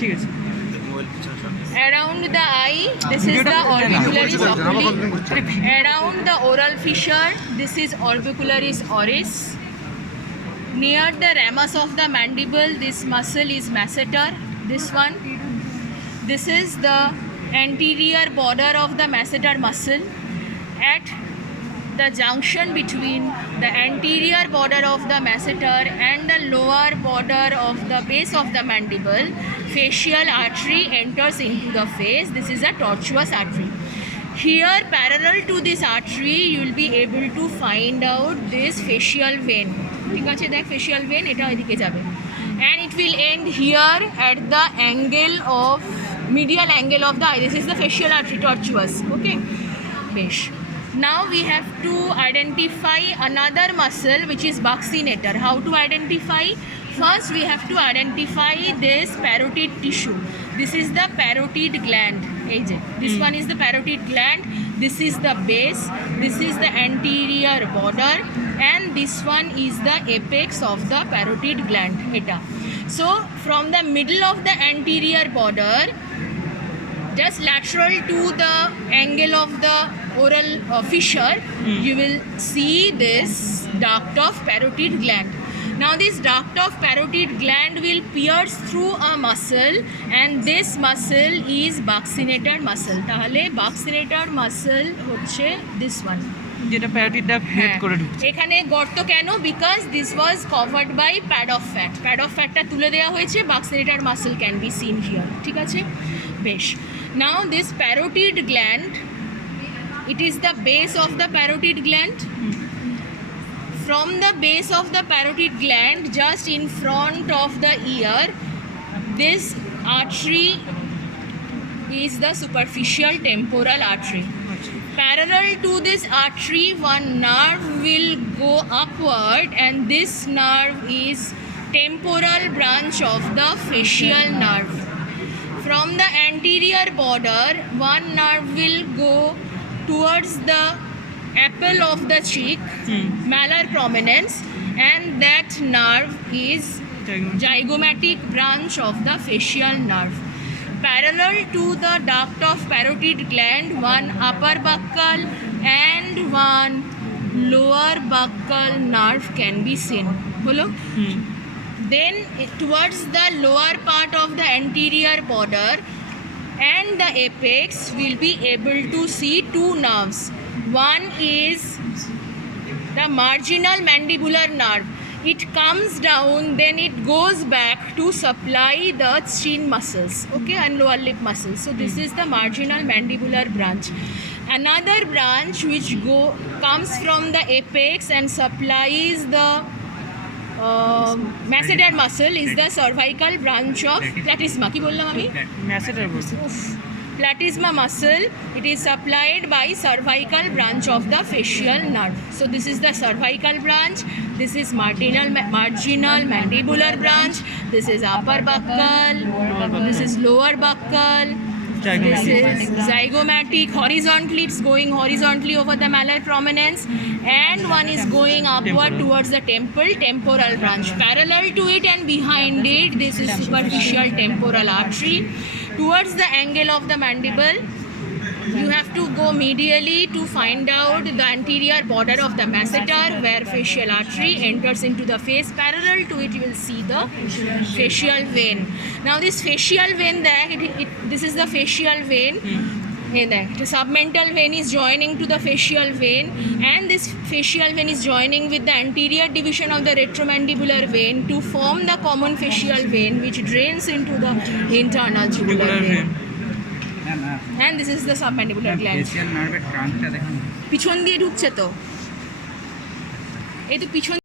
ঠিক আছে। Around the eye, this is the orbicularis oculi. Around the oral fissure, this is orbicularis oris. Near the ramus of the mandible, this muscle is masseter. This one. This is the anterior border of the masseter muscle. At the junction between the anterior border of the masseter and the lower border of the base of the mandible, facial artery enters into the face. This is a tortuous artery. Here, parallel to this artery, you will be able to find out this facial vein. ঠিক আছে, দেখ facial vein এটা এদিকে যাবে, and it will end here at the angle of medial angle of the eye. This is the facial artery tortuous. Okay, besh. Now we have to identify another muscle which is buccinator. How to identify? First we have to identify this parotid tissue. This is the parotid gland. This one is the parotid gland. This is the base. This is the anterior border, and this one is the apex of the parotid gland. So from the middle of the anterior border, just lateral to the angle of the oral fissure, you will see this duct of parotid gland. Now this duct of parotid gland will pierce through a muscle, and this muscle is buccinator muscle. তাহলে buccinator muscle হচ্ছে this one, যেটা প্যারোটিডটা head করে ঢুকছে। এখানে গর্ত কেন? Because this was covered by pad of fat. Pad of ফ্যাটটা তুলে দেওয়া হয়েছে, buccinator muscle can be seen here. ঠিক আছে, বেশ। Now this parotid gland, it is the base of the parotid gland. From the base of the parotid gland, just in front of the ear, this artery is the superficial temporal artery. Parallel to this artery, one nerve will go upward, and this nerve is temporal branch of the facial nerve. From the anterior border, one nerve will go towards the apple of the cheek, malar prominence, and that nerve is zygomatic branch of the facial nerve. Parallel to the duct of parotid gland, one upper buccal and one lower buccal nerve can be seen. Holo? Then towards the lower part of the anterior border and the apex, we'll be able to see two nerves. One is the marginal mandibular nerve. It comes down, then it goes back to supply the chin muscles, okay, and lower lip muscles. So this is the marginal mandibular branch. Another branch which comes from the apex and supplies the masseter muscle is the cervical branch of platysma. কি বললাম আমি? masseter muscle. Platysma muscle, it is supplied by cervical branch of the facial nerve. So this is the cervical branch, this is marginal mandibular branch, this is upper buccal, this is lower buccal, this is zygomatic. Horizontally, it's going horizontally over the malar prominence, and one is going upward towards the temporal branch. Parallel to it and behind it, this is superficial temporal artery. Towards the angle of the mandible, you have to go medially to find out the anterior border of the masseter, where facial artery enters into the face. Parallel to it, you will see the facial vein. Now this facial vein there, this is the facial vein. The submental vein is joining to the facial vein, and this facial vein is joining with the anterior division of the retromandibular vein to form the common facial vein, which drains into the internal jugular vein. And this is the submandibular gland. পিছন দিয়ে ঢুকছে তো, এই তো পিছন